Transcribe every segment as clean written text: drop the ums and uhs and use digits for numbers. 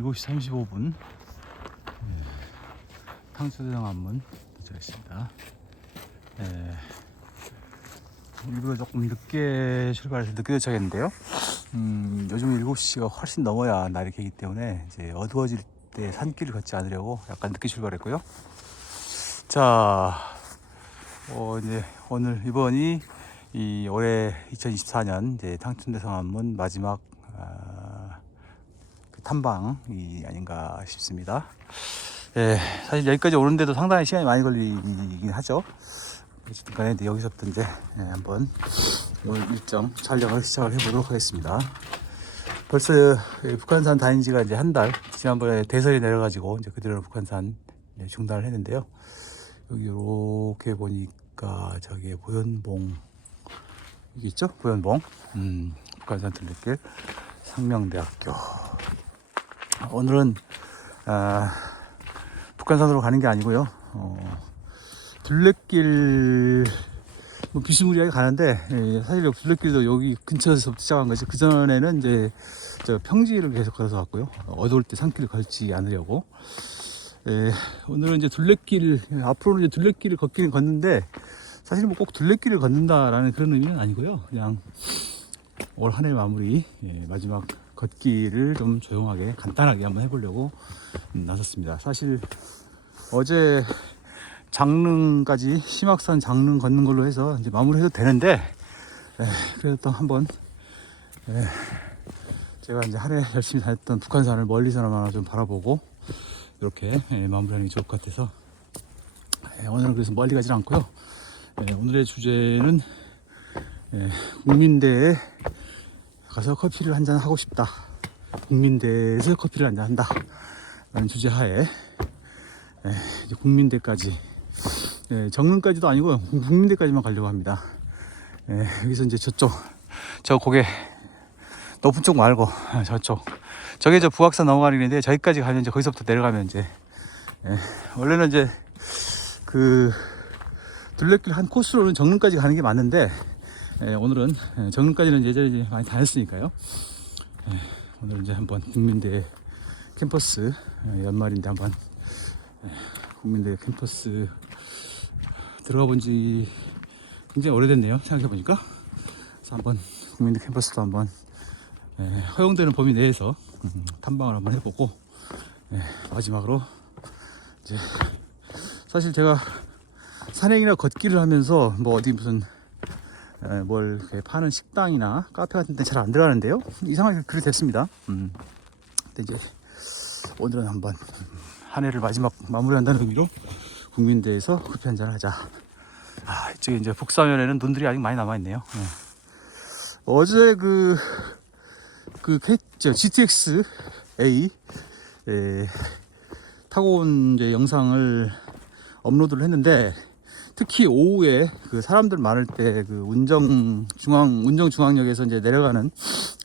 7시 35분 탕수대장 안문 도착했습니다. 일부러 조금 늦게 출발해서 늦게 도착했는데요. 요즘 7시가 훨씬 넘어야 날이 개기 때문에 이제 어두워질 때 산길을 걷지 않으려고 약간 늦게 출발했고요. 자, 이제 오늘 이번이 이 올해 2024년 이제 탕춘대성 안문 마지막 탐방이 아닌가 싶습니다. 사실 여기까지 오는데도 상당히 시간이 많이 걸리긴 하죠. 어쨌든 간에 여기서부터 이제 한번 오늘 일정 촬영을 시작을 해보도록 하겠습니다. 벌써 북한산 다닌 지가 이제 한 달, 지난번에 대설이 내려가지고 이제 그대로 북한산 중단을 했는데요. 여기 이렇게 보니까 저기 보현봉 여기 있죠? 보현봉. 북한산 둘레길 상명대학교. 오늘은 북한산으로 가는 게 아니고요. 둘레길 뭐 비스무리하게 가는데 사실 둘레길도 여기 근처에서부터 시작한 거지. 그 전에는 이제 저 평지를 계속 걸어서 왔고요. 어두울 때 산길을 걸지 않으려고. 오늘은 이제 둘레길, 앞으로는 이제 둘레길을 걷기는 걷는데 사실 뭐 꼭 둘레길을 걷는다라는 그런 의미는 아니고요. 그냥 올 한 해 마무리 마지막 걷기를 좀 조용하게 간단하게 한번 해보려고 나섰습니다. 사실 어제 장릉까지 심악산 장릉 걷는 걸로 해서 이제 마무리해도 되는데 그래도 또 한번 제가 이제 한 해 열심히 다녔던 북한산을 멀리서나마 좀 바라보고 이렇게 마무리하는 게 좋을 것 같아서 오늘은 그래서 멀리 가지 않고요. 오늘의 주제는 국민대에 가서 커피를 한잔 하고 싶다. 국민대에서 커피를 한잔 한다. 라는 주제 하에 이제 국민대까지 정릉까지도 아니고 국민대까지만 가려고 합니다. 여기서 이제 저쪽 저 고개 높은 쪽 말고 저쪽 저게 저 부악산 넘어가는 길인데 저기까지 가면 이제 거기서부터 내려가면 이제 원래는 이제 그 둘레길 한 코스로는 정릉까지 가는 게 맞는데 오늘은 정릉까지는 예전에 이제 많이 다녔으니까요. 오늘은 이제 한번 국민대 캠퍼스 연말인데 한번 국민대 캠퍼스 들어가 본 지 굉장히 오래됐네요. 생각해 보니까. 그래서 한번 국민대 캠퍼스도 한번 허용되는 범위 내에서 탐방을 한번 해보고 마지막으로 이제 사실 제가 산행이나 걷기를 하면서 뭐 어디 무슨 뭘 이렇게 파는 식당이나 카페 같은 데 잘 안 들어가는데요. 이상하게 그렇게 됐습니다. 근데 이제 오늘은 한번 한 해를 마지막 마무리한다는 의미로 국민대에서 커피 한잔 하자. 이쪽에 이제 북서면에는 눈들이 아직 많이 남아있네요. 어제 GTX A 타고 온 이제 영상을 업로드를 했는데 특히 오후에 그 사람들 많을 때 그 운정중앙역에서 이제 내려가는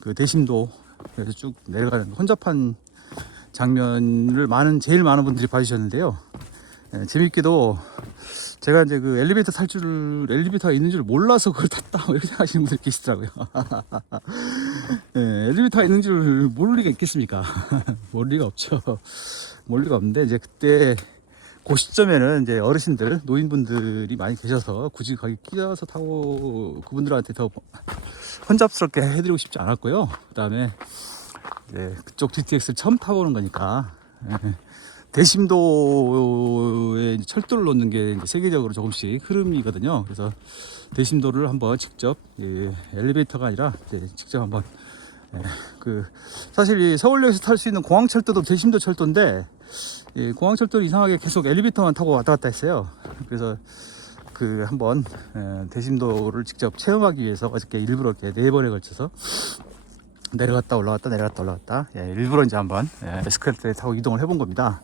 그 대심도에서 쭉 내려가는 혼잡한 장면을 제일 많은 분들이 봐주셨는데요. 재밌게도 제가 이제 그 엘리베이터가 있는 줄 몰라서 그걸 탔다 이렇게 생각하시는 분들이 계시더라고요. 엘리베이터가 있는 줄 모를 리가 있겠습니까? 모를 리가 없죠. 모를 리가 없는데 이제 그때 그 시점에는 이제 어르신들, 노인분들이 많이 계셔서 굳이 거기 끼어서 타고 그분들한테 더 혼잡스럽게 해드리고 싶지 않았고요. 그 다음에 이제 그쪽 GTX를 처음 타보는 거니까 대심도에 철도를 놓는 게 이제 세계적으로 조금씩 흐름이거든요. 그래서 대심도를 한번 직접 엘리베이터가 아니라 이제 직접 한번 사실 이 서울역에서 탈 수 있는 공항철도도 대심도 철도인데 공항철도는 이상하게 계속 엘리베이터만 타고 왔다 갔다 했어요. 그래서 한번 대심도를 직접 체험하기 위해서 어저께 일부러 이렇게 4번에 걸쳐서 내려갔다 올라갔다 일부러 이제 한번 에스컬레이터에 타고 이동을 해본 겁니다.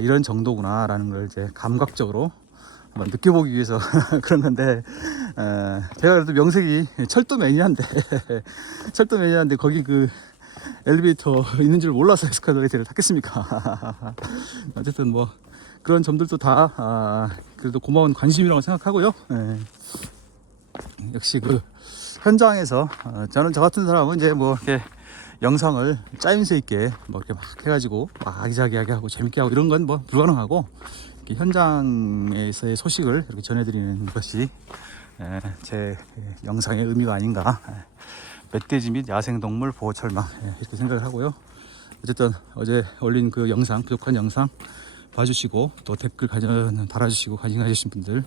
이런 정도구나 라는 걸 이제 감각적으로 한번 느껴보기 위해서 그런 건데 제가 그래도 명색이 철도 매니아인데 거기 그 엘리베이터 있는 줄 몰라서 에스컬레이터를 탔겠습니까? 어쨌든 뭐 그런 점들도 다 그래도 고마운 관심이라고 생각하고요. 역시 그 현장에서 저는 저 같은 사람은 이제 뭐 이렇게 영상을 짜임새 있게 뭐 이렇게 막 해가지고 막 아기자기하게 하고 재밌게 하고 이런 건 뭐 불가능하고, 이렇게 현장에서의 소식을 이렇게 전해드리는 것이 제 영상의 의미가 아닌가. 멧돼지 및 야생동물 보호 철망, 이렇게 생각을 하고요. 어쨌든 어제 올린 그 영상, 부족한 영상 봐주시고 또 댓글 달아주시고 관심 가주신 분들,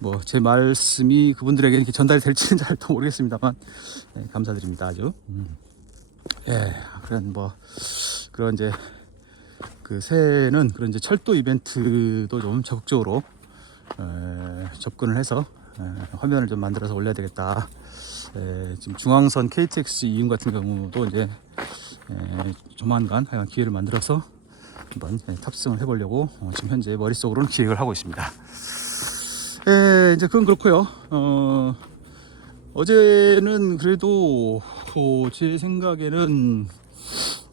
뭐 제 말씀이 그분들에게 이렇게 전달이 될지는 잘 또 모르겠습니다만 감사드립니다. 아주. 그런 이제 그 새해는 그런 이제 철도 이벤트도 좀 적극적으로 접근을 해서 화면을 좀 만들어서 올려야 되겠다. 지금 중앙선 KTX 이용 같은 경우도 이제 조만간 기회를 만들어서 한번 탑승을 해보려고 지금 현재 머릿속으로는 기획을 하고 있습니다. 이제 그건 그렇고요. 어제는 그래도 제 생각에는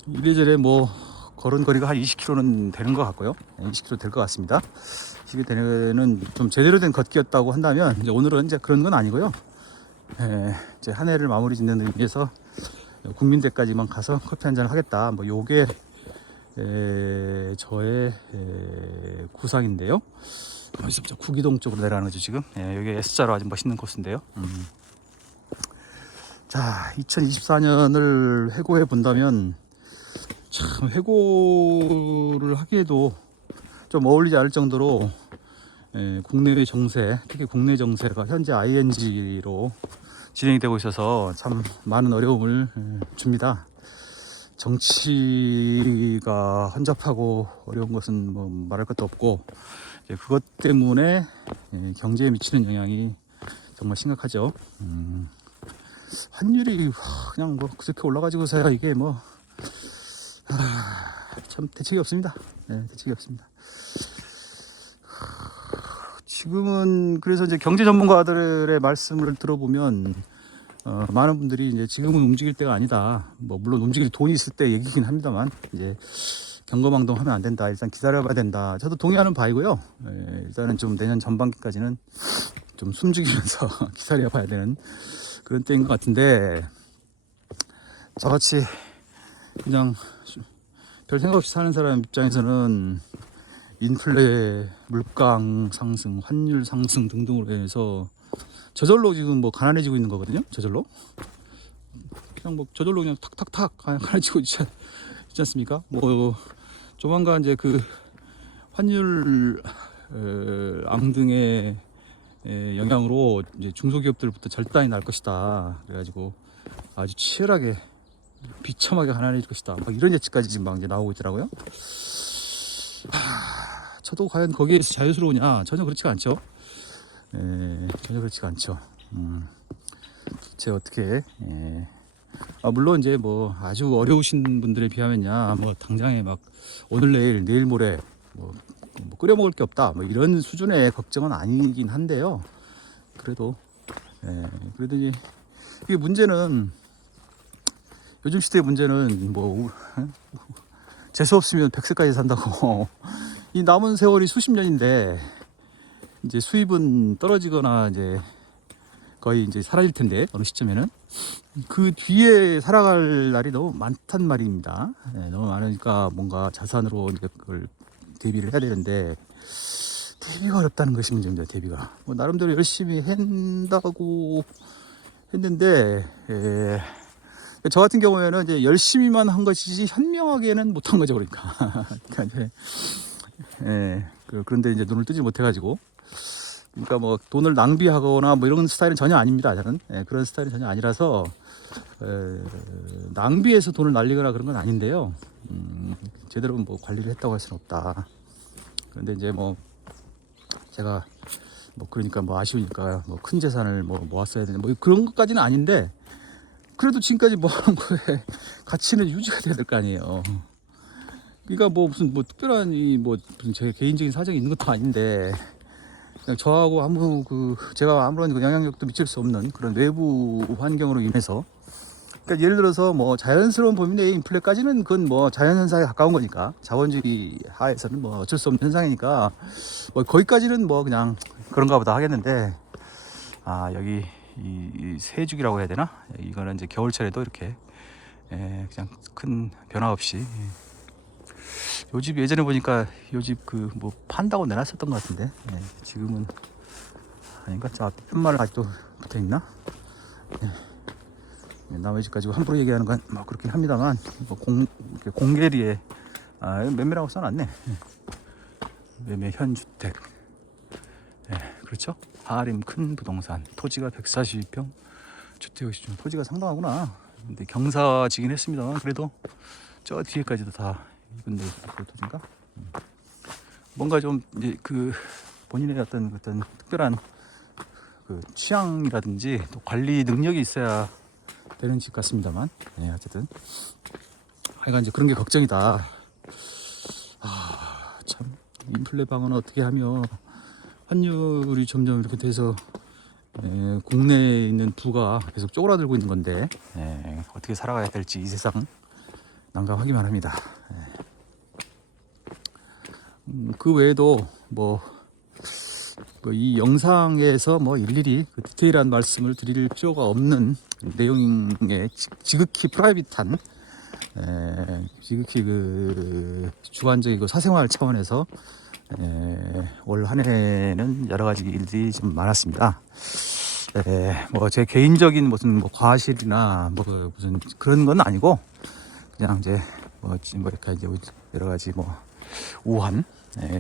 이래저래 뭐 걸음거리가 한 20km는 되는 것 같고요. 20km 될 것 같습니다. 이게 되는 좀 제대로 된 걷기였다고 한다면, 이제 오늘은 이제 그런 건 아니고요. 이제 한 해를 마무리 짓는 의미에서 국민대까지만 가서 커피 한잔 하겠다. 뭐 요게 저의 구상인데요. 어디서부터 구기동 쪽으로 내려가는 거죠 지금. 여기 S자로 아주 멋있는 코스인데요. 자, 2024년을 회고해 본다면 참 회고를 하기에도 좀 어울리지 않을 정도로 국내의 정세, 특히 국내 정세가 현재 ING로 진행이 되고 있어서 참 많은 어려움을 줍니다. 정치가 혼잡하고 어려운 것은 뭐 말할 것도 없고, 그것 때문에 경제에 미치는 영향이 정말 심각하죠. 환율이 그냥 뭐 그렇게 올라가지고서야 이게 뭐 참 대책이 없습니다. 대책이 없습니다. 지금은 그래서 이제 경제 전문가들의 말씀을 들어보면 많은 분들이 이제 지금은 움직일 때가 아니다. 뭐 물론 움직일 돈이 있을 때 얘기긴 합니다만, 이제 경거망동하면 안 된다. 일단 기다려봐야 된다. 저도 동의하는 바이고요. 일단은 좀 내년 전반기까지는 좀 숨죽이면서 기다려봐야 되는 그런 때인 것 같은데, 저같이 그냥 별 생각 없이 사는 사람 입장에서는 인플레, 물가 상승, 환율 상승 등등으로 인해서 저절로 지금 뭐 가난해지고 있는 거거든요. 저절로 그냥 뭐 저절로 그냥 탁탁탁 가난해지고 있지 않습니까? 뭐 조만간 이제 그 환율 앙등의 영향으로 이제 중소기업들부터 절단이 날 것이다. 그래가지고 아주 치열하게 비참하게 가난해질 것이다. 막 이런 예측까지 지금 막 이제 나오고 있더라고요. 저도 과연 거기에서 자유스러우냐? 전혀 그렇지가 않죠. 전혀 그렇지가 않죠. 제가 어떻게 물론 이제 뭐 아주 어려우신 분들에 비하면야 뭐 당장에 막 오늘 내일 모레 뭐 끓여 먹을 게 없다 뭐 이런 수준의 걱정은 아니긴 한데요. 그래도 이제 이게 문제는, 요즘 시대의 문제는 뭐 재수 없으면 100세까지 산다고 이 남은 세월이 수십 년인데 이제 수입은 떨어지거나 이제 거의 이제 사라질 텐데, 어느 시점에는 그 뒤에 살아갈 날이 너무 많단 말입니다. 너무 많으니까 뭔가 자산으로 이제 그걸 대비를 해야 되는데, 대비가 어렵다는 것이 문제입니다. 대비가 뭐 나름대로 열심히 한다고 했는데, 저 같은 경우에는 이제 열심히만 한 것이지 현명하게는 못한 거죠. 그러니까 이제 그런데 이제 눈을 뜨지 못해가지고, 그러니까 뭐 돈을 낭비하거나 뭐 이런 스타일은 전혀 아닙니다. 저는 그런 스타일은 전혀 아니라서 낭비해서 돈을 날리거나 그런 건 아닌데요. 제대로 뭐 관리를 했다고 할 수는 없다. 그런데 이제 뭐 제가 뭐 그러니까 뭐 아쉬우니까 뭐 큰 재산을 뭐 모았어야 되는 뭐 그런 것까지는 아닌데, 그래도 지금까지 뭐 하는 거에 가치는 유지가 돼야 될 거 아니에요. 그러니까 뭐 무슨 뭐 특별한 뭐 무슨 제 개인적인 사정이 있는 것도 아닌데, 그냥 저하고 제가 아무런 그 영향력도 미칠 수 없는 그런 외부 환경으로 인해서, 그러니까 예를 들어서 뭐 자연스러운 범위 내의 인플레까지는 그건 뭐 자연현상에 가까운 거니까, 자본주의 하에서는 뭐 어쩔 수 없는 현상이니까 뭐 거기까지는 뭐 그냥 그런가 보다 하겠는데, 여기 이 세죽이라고 해야 되나? 이거는 이제 겨울철에도 이렇게 그냥 큰 변화 없이. 요 집 예전에 보니까 요 집 그 뭐 판다고 내놨었던 것 같은데 지금은 아닌가? 저 앞에 팻말 아직도 붙어 있나? 남의 집 가지고 함부로 얘기하는 건 뭐 그렇긴 합니다만 뭐 공개리에 매매라고 써놨네. 매매 현주택. 그렇죠? 하림 큰 부동산 토지가 142평 주택 50중 토지가 상당하구나. 근데 경사지긴 했습니다만 그래도 저 뒤에까지도 다 이분들 토지인가? 뭔가 좀 이제 그 본인의 어떤 특별한 그 취향이라든지 또 관리 능력이 있어야 되는 집 같습니다만 어쨌든 하여간 이제 그런 게 걱정이다. 참 인플레 방어는 어떻게 하며 환율이 점점 이렇게 돼서 국내에 있는 부가 계속 쪼그라들고 있는 건데 어떻게 살아가야 될지 이 세상 난감하기만 합니다. 그 외에도 뭐 이 영상에서 뭐 일일이 그 디테일한 말씀을 드릴 필요가 없는 내용의 지극히 프라이빗한 지극히 그 주관적이고 사생활 차원에서 올 한 해는 여러 가지 일들이 좀 많았습니다. 뭐 제 개인적인 무슨 뭐 과실이나 뭐 무슨 그런 건 아니고 그냥 이제 뭐 이렇게 이제 여러 가지 뭐 우한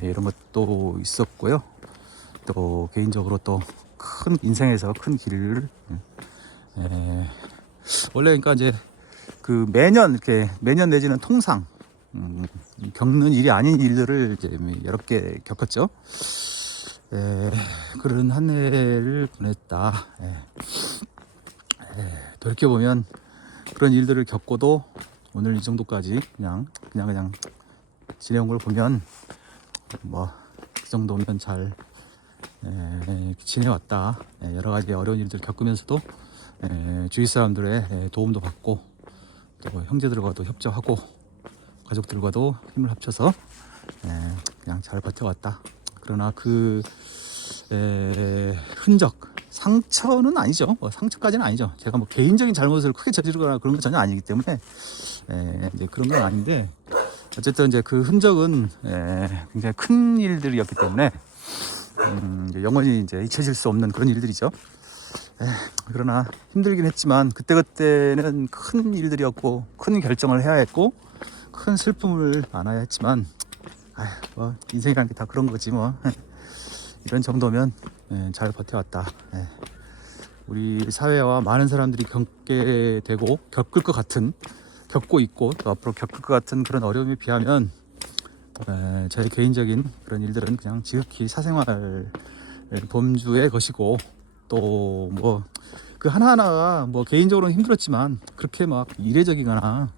이런 것도 있었고요. 또 개인적으로 또 큰 인생에서 큰 길을 원래 그러니까 이제 그 매년 내지는 통상 겪는 일이 아닌 일들을 이제 여러 개 겪었죠. 그런 한 해를 보냈다. 돌이켜보면 그런 일들을 겪고도 오늘 이 정도까지 그냥 지내온 걸 보면 뭐 그 정도면 잘 지내왔다. 여러 가지 어려운 일들 겪으면서도 주위 사람들의 도움도 받고 또 형제들과도 협조하고 가족들과도 힘을 합쳐서 그냥 잘 버텨왔다. 그러나 그 흔적, 상처는 아니죠. 뭐 상처까지는 아니죠. 제가 뭐 개인적인 잘못을 크게 저지르거나 그런 건 전혀 아니기 때문에 이제 그런 건 아닌데 어쨌든 이제 그 흔적은 굉장히 큰 일들이었기 때문에 이제 영원히 이제 잊혀질 수 없는 그런 일들이죠. 그러나 힘들긴 했지만 그때는 큰 일들이었고 큰 결정을 해야 했고 큰 슬픔을 안아야 했지만 뭐 인생이란 게 다 그런 거지 뭐. 이런 정도면 잘 버텨왔다. 우리 사회와 많은 사람들이 겪게 되고 겪고 있고 또 앞으로 겪을 것 같은 그런 어려움에 비하면 저의 개인적인 그런 일들은 그냥 지극히 사생활 범주의 것이고 또 뭐 그 하나하나가 뭐 개인적으로는 힘들었지만 그렇게 막 이례적이거나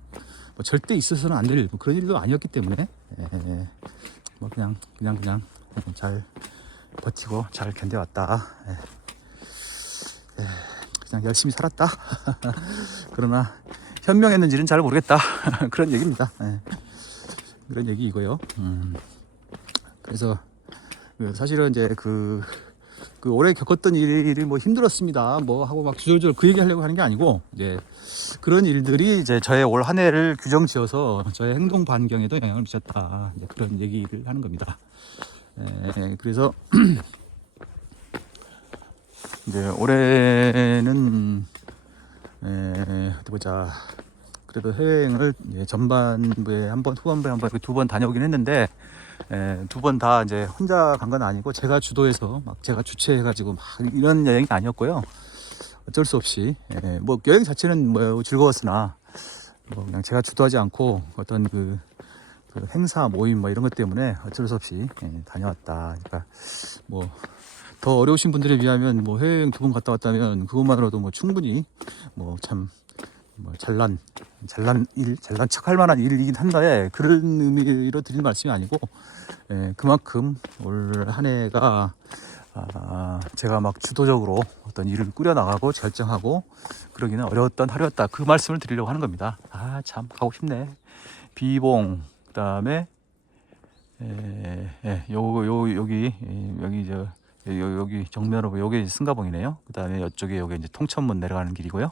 뭐 절대 있어서는 안 될 뭐 그런 일도 아니었기 때문에 뭐 그냥 잘 버티고 잘 견뎌왔다. 그냥 열심히 살았다. 그러나 현명했는지는 잘 모르겠다. 그런 얘기입니다. 그런 얘기이고요. 그래서 사실은 이제 그 올해 겪었던 일이 뭐 힘들었습니다. 뭐 하고 막 주절주절 그 얘기 하려고 하는 게 아니고 이제 그런 일들이 이제 저의 올 한 해를 규정지어서 저의 행동 반경에도 영향을 미쳤다. 이제 그런 얘기를 하는 겁니다. 그래서 이제 올해는 어디 보자. 그래도 해외여행을 전반부에 한 번, 후반부에 한 번, 두 번 다녀오긴 했는데 두 번 다 이제 혼자 간 건 아니고 제가 주도해서 막 제가 주최해가지고 막 이런 여행이 아니었고요. 어쩔 수 없이 뭐 여행 자체는 뭐 즐거웠으나 뭐 그냥 제가 주도하지 않고 어떤 그 행사 모임 뭐 이런 것 때문에 어쩔 수 없이 다녀왔다. 그러니까 뭐 더 어려우신 분들에 비하면 뭐 해외여행 두 번 갔다 왔다면 그것만으로도 뭐 충분히 뭐 참 뭐 잘난 척할 만한 일이긴 한데 그런 의미로 드릴 말씀이 아니고 그만큼 올 한 해가 제가 막 주도적으로 어떤 일을 꾸려나가고 결정하고 그러기는 어려웠던 하루였다. 그 말씀을 드리려고 하는 겁니다. 참 가고 싶네. 비봉 그다음에 여기 정면으로 여기 승가봉이네요. 그다음에 이쪽에 여기 이제 통천문 내려가는 길이고요.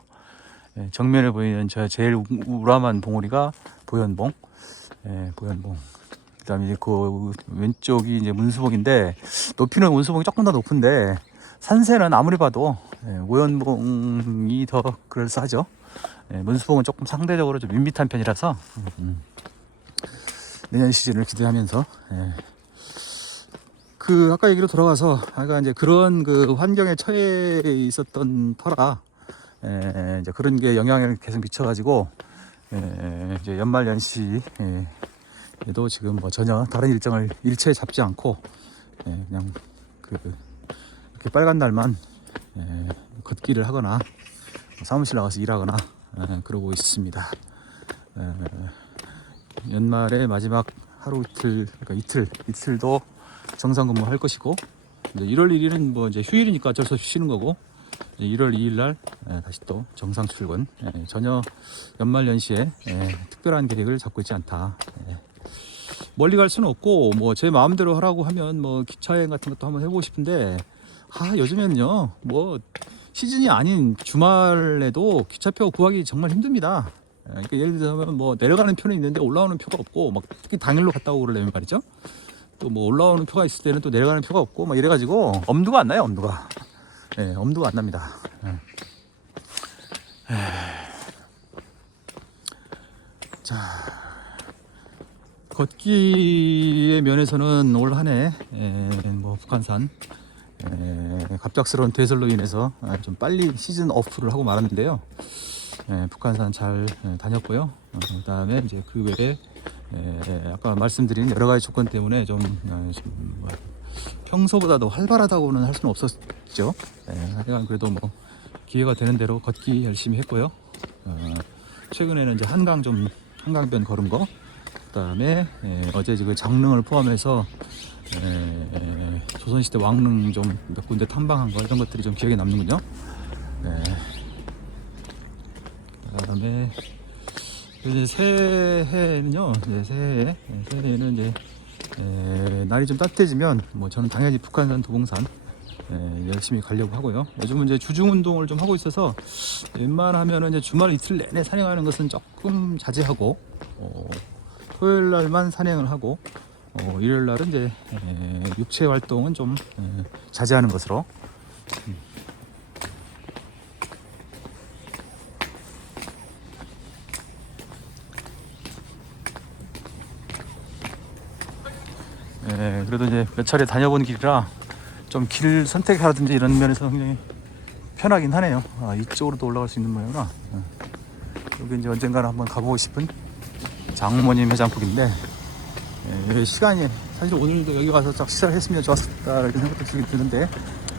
정면에 보이는 저 제일 우람한 봉우리가 보현봉. 보현봉. 그다음에 이제 그 왼쪽이 이제 문수봉인데 높이는 문수봉이 조금 더 높은데 산세는 아무리 봐도 오연봉이 더 그럴싸하죠. 문수봉은 조금 상대적으로 좀 밋밋한 편이라서 내년 시즌을 기대하면서 그 아까 얘기로 돌아가서 아까 이제 그런 그 환경에 처해 있었던 터라 이제 그런 게 영향을 계속 미쳐가지고 이제 연말 연시 에도 지금 뭐 전혀 다른 일정을 일체에 잡지 않고 그냥 그 이렇게 빨간 날만 걷기를 하거나 사무실 나가서 일하거나 그러고 있습니다. 연말에 마지막 하루 이틀, 그러니까 이틀도 정상 근무할 것이고 이제 1월 1일은 뭐 이제 휴일이니까 어쩔 수 없이 쉬는 거고 이제 1월 2일 날 다시 또 정상 출근. 전혀 연말 연시에 특별한 계획을 잡고 있지 않다. 멀리 갈 수는 없고 뭐 제 마음대로 하라고 하면 뭐 기차여행 같은 것도 한번 해보고 싶은데 요즘에는요 뭐 시즌이 아닌 주말에도 기차표 구하기 정말 힘듭니다. 그러니까 예를 들자면 뭐 내려가는 표는 있는데 올라오는 표가 없고 막 특히 당일로 갔다 오고 그러려면 말이죠. 또 뭐 올라오는 표가 있을 때는 또 내려가는 표가 없고 막 이래가지고 엄두가 안 나요. 엄두가. 엄두가 안 납니다. 자, 걷기의 면에서는 올 한해 뭐 북한산 갑작스러운 대설로 인해서 좀 빨리 시즌 오프를 하고 말았는데요. 북한산 잘 다녔고요. 그 다음에 이제 그 외에 아까 말씀드린 여러 가지 조건 때문에 좀 뭐 평소보다도 활발하다고는 할 수는 없었죠. 하여간 그래도 뭐 기회가 되는 대로 걷기 열심히 했고요. 최근에는 이제 한강변 걸은 거, 그다음에 어제 그 장릉을 포함해서 조선시대 왕릉 좀 몇 군데 탐방한 거 이런 것들이 좀 기억에 남는군요. 그다음에 이제 새해는요. 새해에는 이제 날이 좀 따뜻해지면 뭐 저는 당연히 북한산 도봉산 열심히 가려고 하고요. 요즘은 이제 주중 운동을 좀 하고 있어서 웬만하면은 이제 주말 이틀 내내 산행하는 것은 조금 자제하고 토요일 날만 산행을 하고 일요일 날은 이제 육체 활동은 좀 자제하는 것으로. 그래도 이제 몇 차례 다녀본 길이라 좀 길 선택하라든지 이런 면에서 굉장히 편하긴 하네요. 이쪽으로도 올라갈 수 있는 모양이구나. 여기 이제 언젠가는 한번 가보고 싶은 장모님 해장국인데 시간이 사실 오늘도 여기 와서 딱 시작을 했으면 좋았겠다 이런 생각도 들긴 드는데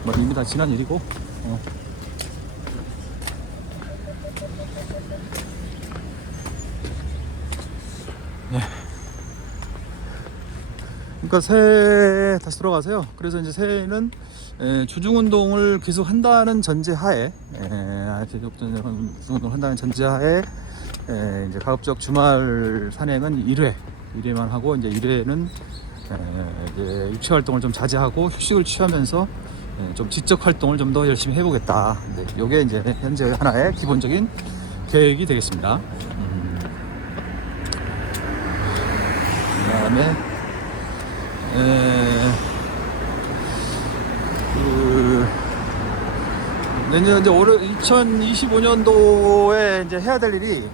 뭐 이미 다 지난 일이고 그러니까 새해 다시 돌아가세요. 그래서 이제 새해는 주중 운동을 계속 한다는 전제하에 계속 운동을 한다는 전제하에 이제 가급적 주말 산행은 1회만 하고 이제 1회는 이제 육체 활동을 좀 자제하고 휴식을 취하면서 좀 지적 활동을 좀 더 열심히 해보겠다. 이게 이제 현재 하나의 기본적인 계획이 되겠습니다. 그다음에 내년 이제 올해 2025년도에 이제 해야 될 일이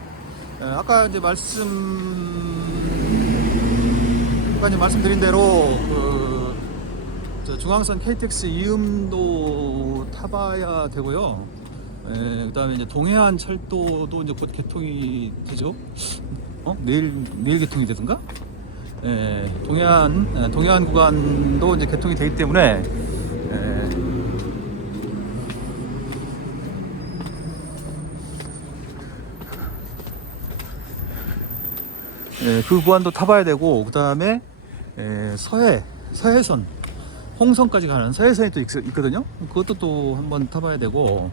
아까 이제 말씀드린 대로 저 중앙선 KTX 이음도 타봐야 되고요. 그다음에 이제 동해안 철도도 이제 곧 개통이 되죠. 내일 개통이 되든가? 동해안 구간도 이제 개통이 되기 때문에 그 구간도 타봐야 되고, 그 다음에 서해선 홍성까지 가는 서해선이 또 있거든요. 그것도 또 한번 타봐야 되고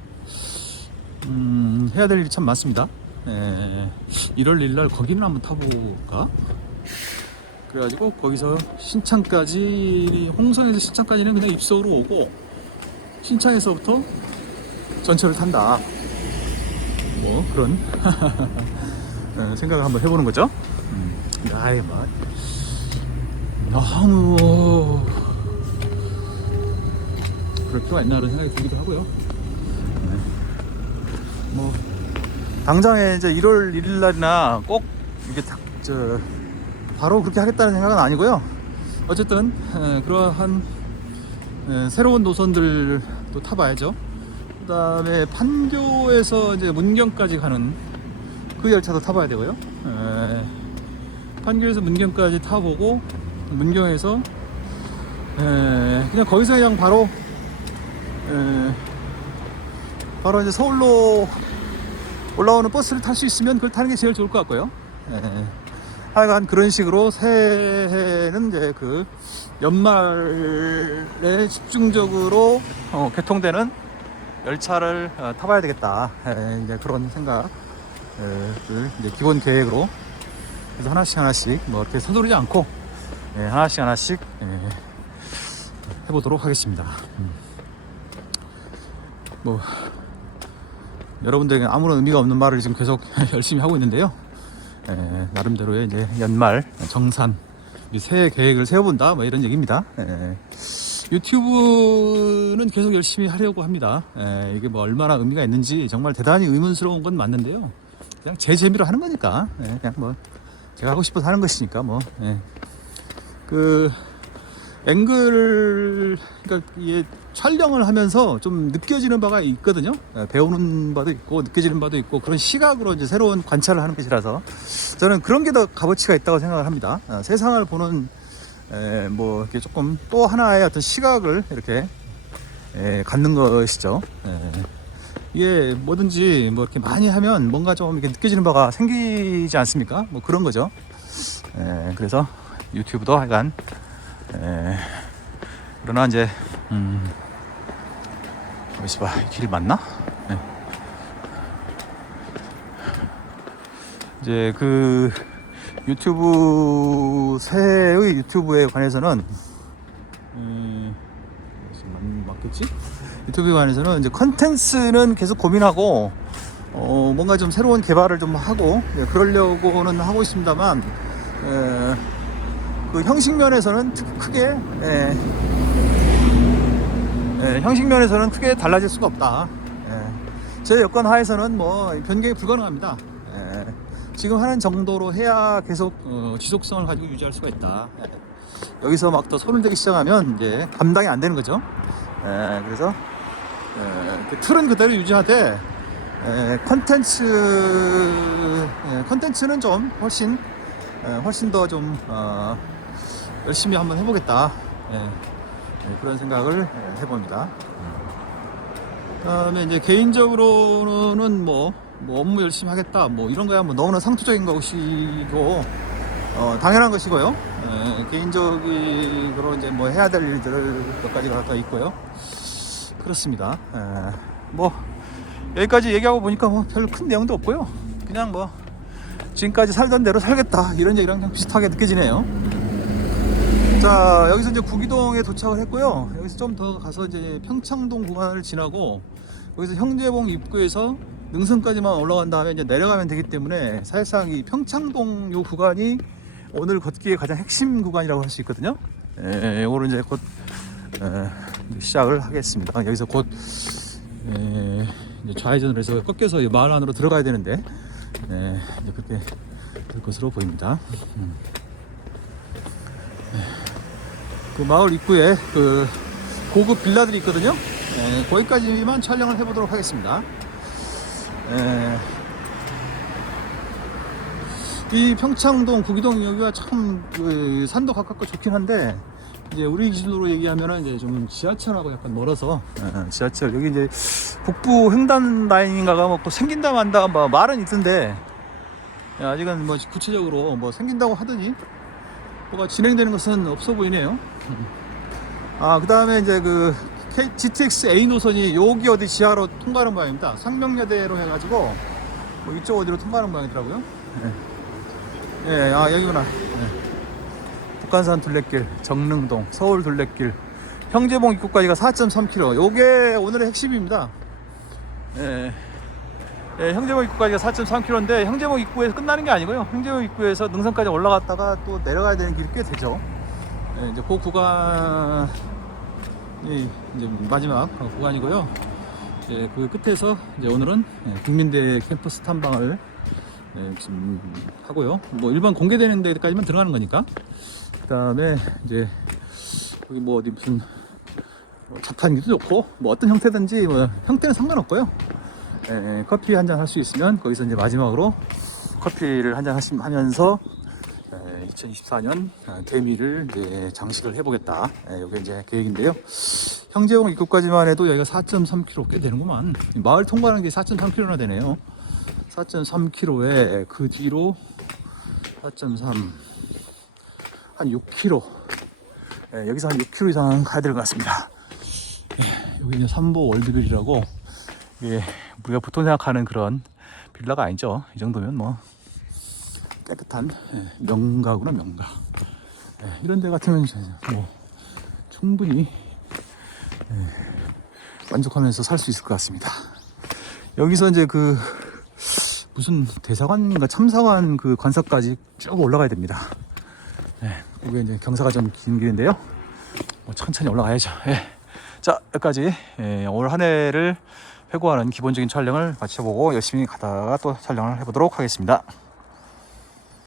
해야 될 일이 참 많습니다. 1월 1일 날 거기는 한번 타볼까? 그래가지고 거기서 신창까지, 홍성에서 신창까지는 그냥 입석으로 오고 신창에서부터 전철을 탄다. 뭐 그런 생각을 한번 해보는 거죠. 아이 뭐 너무 그럴 필요가 있나 그런 생각이 들기도 하고요. 뭐 당장에 이제 1월 1일 날이나 꼭 이게 바로 그렇게 하겠다는 생각은 아니고요. 어쨌든 그러한 새로운 노선들도 타봐야죠. 그 다음에 판교에서 이제 문경까지 가는 그 열차도 타봐야 되고요. 판교에서 문경까지 타보고 문경에서 그냥 거기서 그냥 바로 이제 서울로 올라오는 버스를 탈 수 있으면 그걸 타는 게 제일 좋을 것 같고요. 하여간 그런 식으로 새해는 이제 그 연말에 집중적으로 개통되는 열차를 타봐야 되겠다. 이제 그런 생각을 이제 기본 계획으로 그래서 하나씩 뭐 이렇게 서두르지 않고 하나씩 해보도록 하겠습니다. 뭐 여러분들에게 아무런 의미가 없는 말을 지금 계속 열심히 하고 있는데요. 나름대로의 이제 연말 정산 새해 계획을 세워본다 뭐 이런 얘기입니다. 유튜브는 계속 열심히 하려고 합니다. 이게 뭐 얼마나 의미가 있는지 정말 대단히 의문스러운 건 맞는데요. 그냥 제 재미로 하는 거니까 그냥 뭐 제가 하고 싶어서 하는 것이니까 뭐 그 앵글 그러니까 이게 촬영을 하면서 좀 느껴지는 바가 있거든요. 배우는 바도 있고 느껴지는 바도 있고 그런 시각으로 이제 새로운 관찰을 하는 것이라서 저는 그런 게 더 값어치가 있다고 생각을 합니다. 세상을 보는 뭐 이렇게 조금 또 하나의 어떤 시각을 이렇게 갖는 것이죠. 이게 뭐든지 뭐 이렇게 많이 하면 뭔가 좀 이렇게 느껴지는 바가 생기지 않습니까? 뭐 그런 거죠. 그래서 유튜브도 하여간 그러나 이제 어디서 봐, 길 맞나? 이제 그 유튜브 새의 유튜브에 관해서는 맞겠지? 유튜브에 관해서는 이제 컨텐츠는 계속 고민하고 뭔가 좀 새로운 개발을 좀 하고 그러려고는 하고 있습니다만 그 형식 면에서는 크게 형식 면에서는 크게 달라질 수가 없다. 제 여건 하에서는 뭐 변경이 불가능합니다. 지금 하는 정도로 해야 계속 지속성을 가지고 유지할 수가 있다. 여기서 막 더 손을 대기 시작하면 이제 감당이 안 되는 거죠. 그래서 그 틀은 그대로 유지하되 컨텐츠는 좀 훨씬 더 좀 열심히 한번 해보겠다. 그런 생각을 해봅니다. 그다음에 이제 개인적으로는 뭐 업무 열심히 하겠다 뭐 이런 거야 뭐 너무나 상투적인 것이고 당연한 것이고요. 개인적으로 이제 뭐 해야 될 일들을 몇 가지가 더 있고요. 그렇습니다. 뭐 여기까지 얘기하고 보니까 뭐 별 큰 내용도 없고요. 그냥 뭐 지금까지 살던 대로 살겠다 이런 얘기랑 그냥 비슷하게 느껴지네요. 자, 여기서 이제 구기동에 도착을 했고요. 여기서 좀 더 가서 이제 평창동 구간을 지나고 여기서 형제봉 입구에서 능선까지만 올라간 다음에 이제 내려가면 되기 때문에 사실상 이 평창동 요 구간이 오늘 걷기에 가장 핵심 구간이라고 할 수 있거든요. 이거를 이제 곧 시작을 하겠습니다. 여기서 곧 이제 좌회전을 해서 꺾여서 마을 안으로 들어가야 되는데 이제 그렇게 될 것으로 보입니다. 그 마을 입구에 그 고급 빌라들이 있거든요. 거기까지만 촬영을 해보도록 하겠습니다. 이 평창동 구기동 여기가 참 그 산도 가깝고 좋긴 한데 이제 우리 기준으로 얘기하면은 이제 좀 지하철하고 약간 멀어서 지하철 여기 이제 북부 횡단 라인인가가 뭐 또 생긴다 만다 뭐 말은 있던데 아직은 뭐 구체적으로 뭐 생긴다고 하더니 뭐가 진행되는 것은 없어 보이네요. 그 다음에 이제 그 GTX A 노선이 여기 어디 지하로 통과하는 모양입니다. 상명여대로 해가지고 뭐 이쪽 어디로 통과하는 모양이더라고요. 여기구나. 북한산 둘레길, 정릉동, 서울 둘레길, 형제봉 입구까지가 4.3km. 요게 오늘의 핵심입니다. 예, 형제봉 입구까지가 4.3km인데 형제봉 입구에서 끝나는 게 아니고요. 형제봉 입구에서 능선까지 올라갔다가 또 내려가야 되는 길이 꽤 되죠. 예, 이제 그 구간이 이제 마지막 구간이고요. 예, 그 끝에서 이제 오늘은 국민대 캠퍼스 탐방을 지금 하고요. 뭐 일반 공개되는 데까지만 들어가는 거니까. 그 다음에 이제 여기 뭐 어디 무슨 자판기도 좋고 뭐 어떤 형태든지 뭐 형태는 상관없고요. 커피 한잔 할 수 있으면 거기서 이제 마지막으로 커피를 한잔 하면서 2024년 개미를 이제 장식을 해보겠다. 이게 이제 계획인데요. 형제봉 입구까지만 해도 여기가 4.3km 꽤 되는구만. 마을 통과하는 게 4.3km나 되네요. 4.3km에 그 뒤로 4.3 한 6km. 여기서 한 6km 이상 가야 될 것 같습니다. 여기 이제 삼보 월드빌이라고 우리가 보통 생각하는 그런 빌라가 아니죠. 이 정도면 뭐 깨끗한 명가구나, 명가. 이런 데 같으면 뭐 충분히 만족하면서 살 수 있을 것 같습니다. 여기서 이제 그 무슨 대사관인가 참사관 그 관서까지 쭉 올라가야 됩니다. 그게 이제 경사가 좀 긴 길인데요. 뭐 천천히 올라가야죠. 자, 여기까지 올 한 해를 회고하는 기본적인 촬영을 마쳐보고 열심히 가다가 또 촬영을 해보도록 하겠습니다.